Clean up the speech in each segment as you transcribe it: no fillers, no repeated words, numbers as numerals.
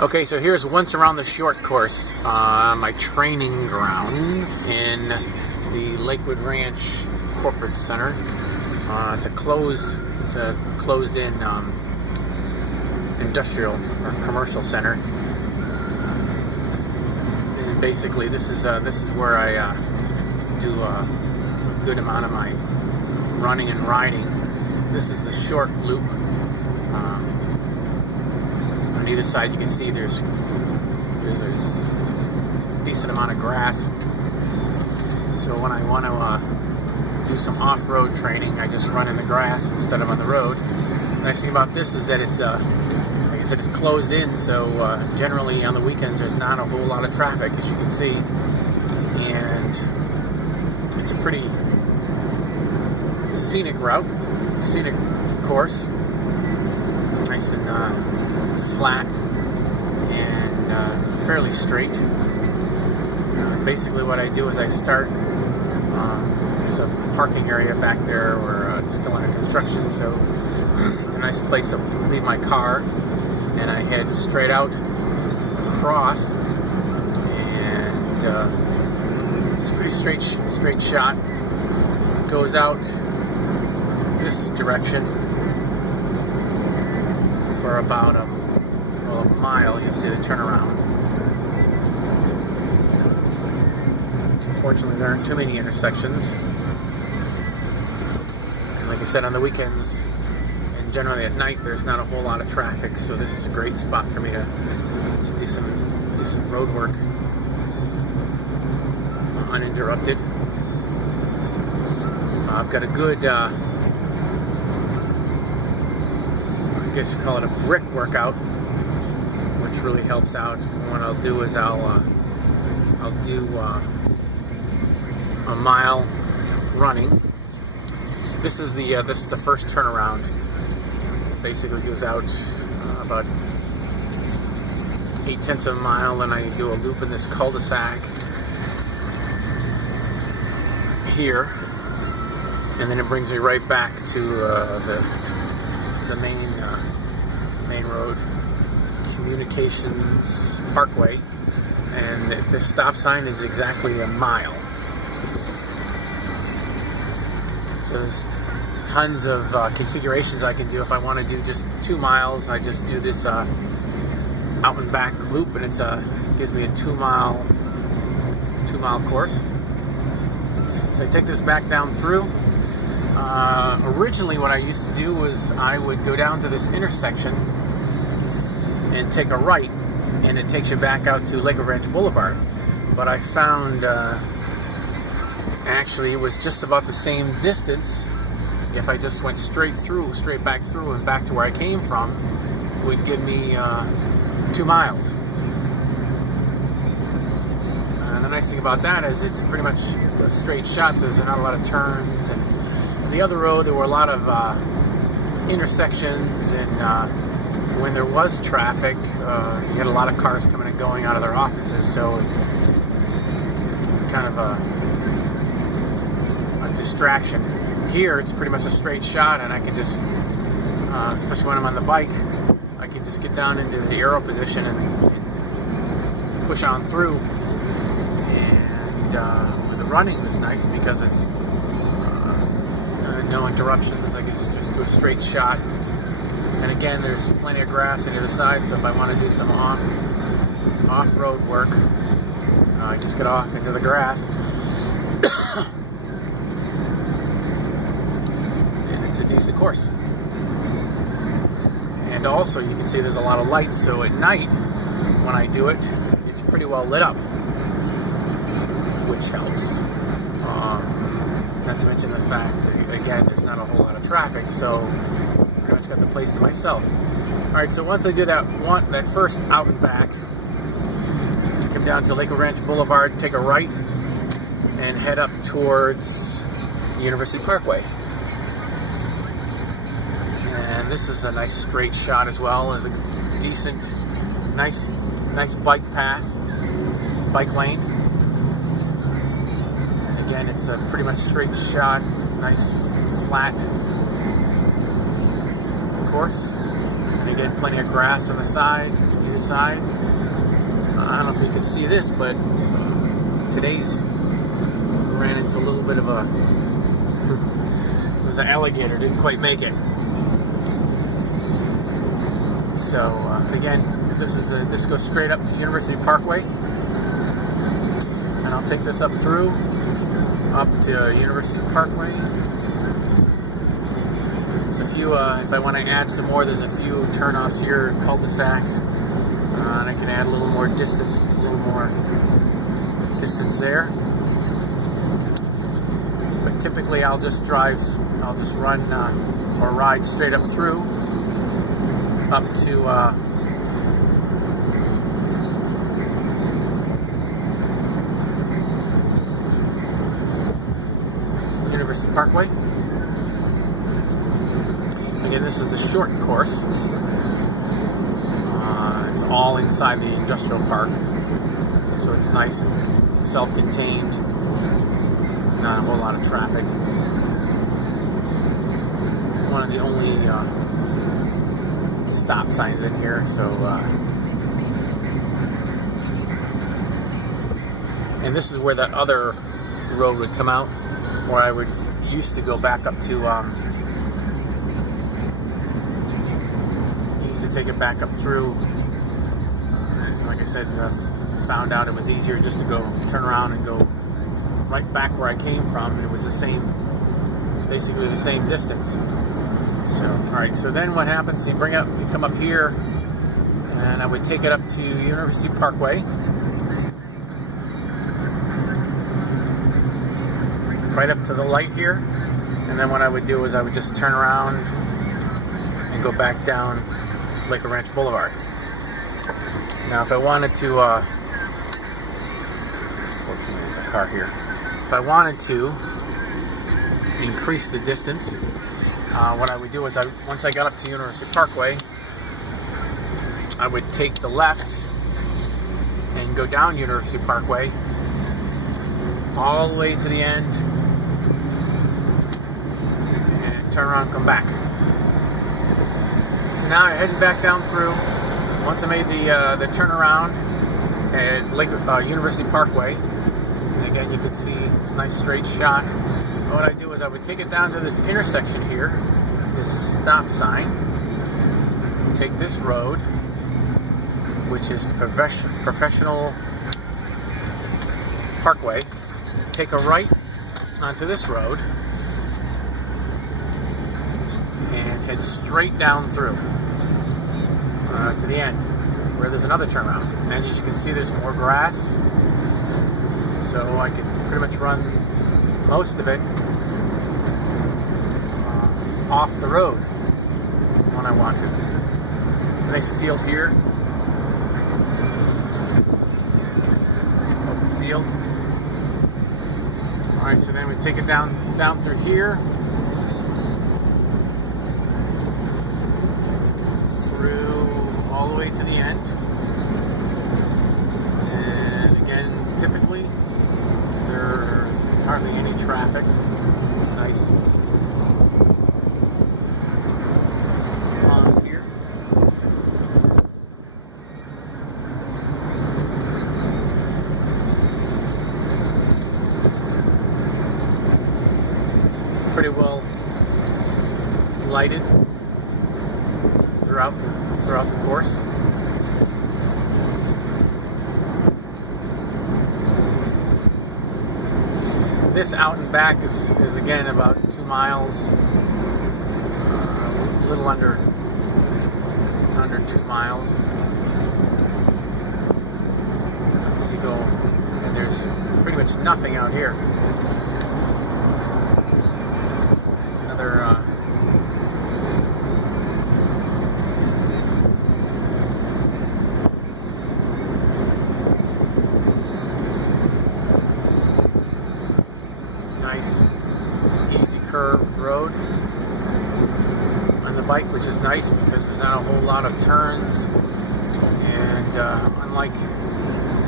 Okay, so here's once around the short course, my training ground in the Lakewood Ranch Corporate Center. It's a closed-in industrial or commercial center. And basically, this is where I do a good amount of my running and riding. This is the short loop. On either side, you can see there's a decent amount of grass. So when I want to do some off-road training, I just run in the grass instead of on the road. The nice thing about this is that it's, like I said, it's closed in. So generally on the weekends, there's not a whole lot of traffic, as you can see, and it's a pretty scenic route, scenic course, nice and flat and fairly straight. Basically what I do is I start, there's a parking area back there where it's still under construction, so a nice place to leave my car, and I head straight out across, and it's a pretty straight shot. It goes out this direction for about a mile. You see the turnaround. Fortunately, there aren't too many intersections. And like I said, on the weekends and generally at night, there's not a whole lot of traffic, so this is a great spot for me to do some road work uninterrupted. I've got a good, I guess you call it a brick workout, which really helps out. And what I'll do is I'll do a mile running. This is the first turnaround. It basically goes out about 0.8 of a mile, and I do a loop in this cul-de-sac here, and then it brings me right back to the main road, Communications Parkway, and this stop sign is exactly a mile. So there's tons of configurations I can do. If I want to do just 2 miles, I just do this out and back loop, and it gives me a 2 mile course. So I take this back down through. Originally what I used to do was I would go down to this intersection and take a right, and it takes you back out to Lakewood Ranch Boulevard. But I found actually it was just about the same distance if I just went straight back through and back to where I came from. It would give me 2 miles. And the nice thing about that is it's pretty much a straight shot, so there's not a lot of turns. And on the other road, there were a lot of intersections, and when there was traffic, you had a lot of cars coming and going out of their offices, so it's kind of a distraction. Here, it's pretty much a straight shot, and I can just, especially when I'm on the bike, I can just get down into the arrow position and push on through. And with the running, it was nice because it's no interruptions. I can just do a straight shot. And again, there's plenty of grass on either side, so if I want to do some off-road work, I just get off into the grass. And it's a decent course. And also, you can see there's a lot of lights, so at night, when I do it, it's pretty well lit up, which helps. Not to mention the fact that, again, there's not a whole lot of traffic, so pretty much got the place to myself. Alright, so once I do that first out and back, come down to Lakewood Ranch Boulevard, take a right, and head up towards University Parkway. And this is a nice straight shot as well. As a decent, nice bike path, bike lane. And again, it's a pretty much straight shot, nice flat course. And again, plenty of grass on the side. either side. I don't know if you can see this, but today's ran into a little bit of a it was an alligator, didn't quite make it. So again, this goes straight up to University Parkway, and I'll take this up through up to University Parkway. There's a few, if I want to add some more, there's a few turnoffs here, cul-de-sacs, and I can add a little more distance there. But typically I'll just run or ride straight up through up to University Parkway. Again, this is the short course. It's all inside the industrial park, so it's nice and self-contained, not a whole lot of traffic. One of the only stop signs in here, so and this is where that other road would come out, where I would used to go back up to used to take it back up through. Like I said, found out it was easier just to go turn around and go right back where I came from, and it was the same, basically the same distance. So, all right. So then what happens? You come up here, and I would take it up to University Parkway, right up to the light here, and then what I would do is I would just turn around and go back down Lakewood Ranch Boulevard. Now, if I wanted to, fortunately there's a car here. If I wanted to increase the distance, what I would do is, once I got up to University Parkway, I would take the left and go down University Parkway all the way to the end, and turn around and come back. So now I'm heading back down through. Once I made the turnaround at University Parkway, and again you can see it's a nice straight shot. What I do is I would take it down to this intersection here, this stop sign, take this road, which is Professional Parkway, take a right onto this road, and head straight down through to the end, where there's another turnaround. And as you can see, there's more grass, so I can pretty much run most of it off the road when I want to. Nice field here, open field. All right, so then we take it down through here, all the way to the end, and again, typically there's hardly any traffic. Nice lawn here. Pretty well lighted throughout the course. This out and back is again about 2 miles, a little under 2 miles. So you go, and there's pretty much nothing out here. Another nice, easy curved road on the bike, which is nice because there's not a whole lot of turns, and unlike,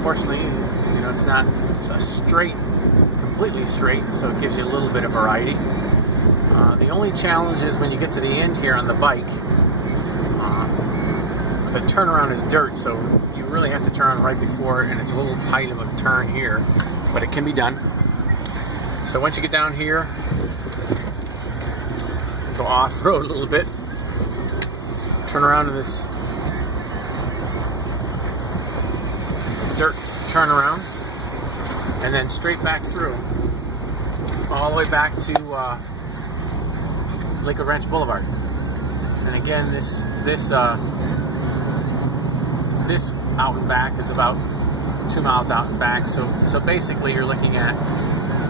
fortunately, it's not straight, completely straight, so it gives you a little bit of variety. The only challenge is when you get to the end here on the bike, the turnaround is dirt, so you really have to turn right before it, and it's a little tight of a turn here, but it can be done. So once you get down here, go off-road a little bit, turn around in this dirt turnaround, and then straight back through, all the way back to Lakewood Ranch Boulevard. And again, this out and back is about 2 miles out and back. So basically, you're looking at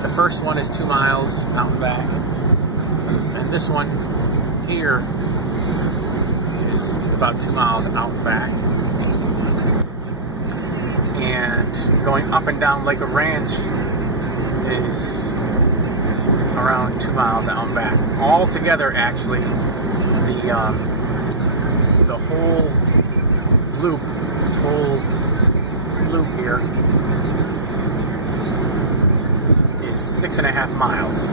the first one is 2 miles out and back, and this one here is about 2 miles out and back. And going up and down Lakewood Ranch is around 2 miles out and back. All together, actually, the whole loop, this whole loop here, is 6.5 miles.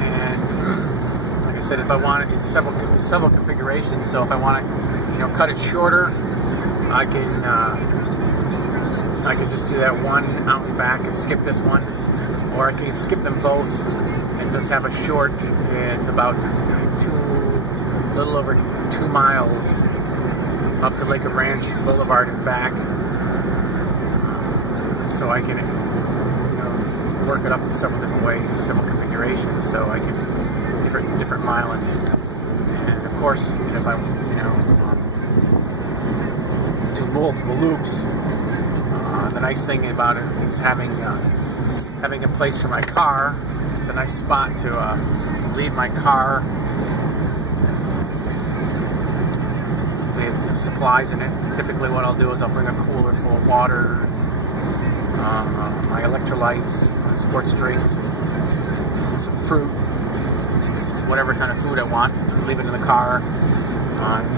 And like I said, if I want it, it's several configurations. So if I want to, cut it shorter, I can just do that one out and back and skip this one, or I can skip them both and just have a short. It's about a little over 2 miles up to Lakewood Ranch Boulevard and back. So I can, work it up in several different ways, several configurations. So I can different mileage. And of course, if I, do multiple loops. The nice thing about it is having a place for my car. It's a nice spot to leave my car with supplies in it. Typically what I'll do is I'll bring a cooler full of water, my electrolytes, my sports drinks, some fruit, whatever kind of food I want. Leave it in the car.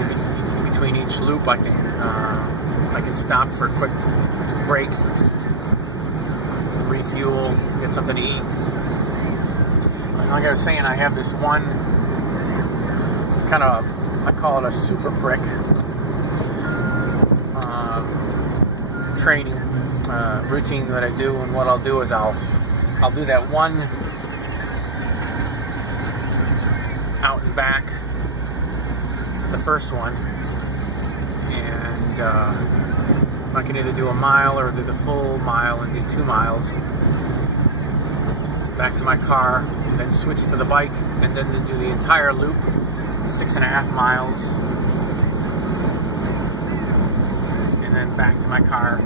In between each loop, I can stop for a quick break, refuel, get something to eat. Like I was saying, I have this one kind of, I call it a super brick training routine that I do. And what I'll do is I'll do that one out and back, the first one, and I can either do a mile or do the full mile and do 2 miles back to my car, then switch to the bike, and then do the entire loop, 6.5 miles, and then back to my car,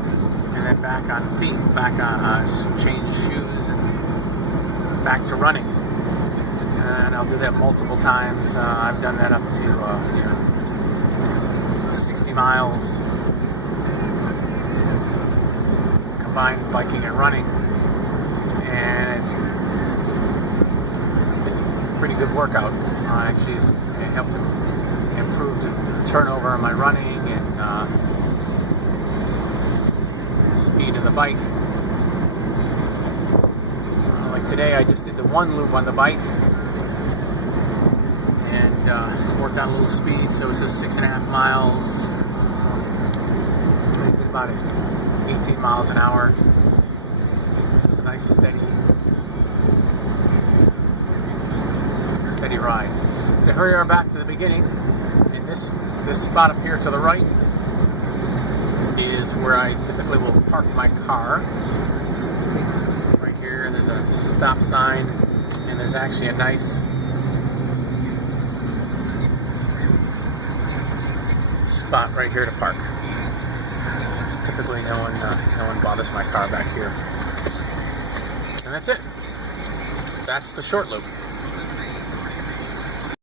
and then back on feet, back on change shoes, and back to running. And I'll do that multiple times. I've done that up to 60 miles. Combined biking and running, and it's a pretty good workout. Actually, it helped to improve the turnover on my running and speed of the bike. Like today, I just did the one loop on the bike and worked on a little speed, so it's just 6.5 miles. I did about 18 miles an hour. It's a nice steady ride. So here we are back to the beginning, and this spot up here to the right is where I typically will park my car. Right here, there's a stop sign, and there's actually a nice spot right here to park. Typically, no one bothers my car back here. And that's it. That's the short loop.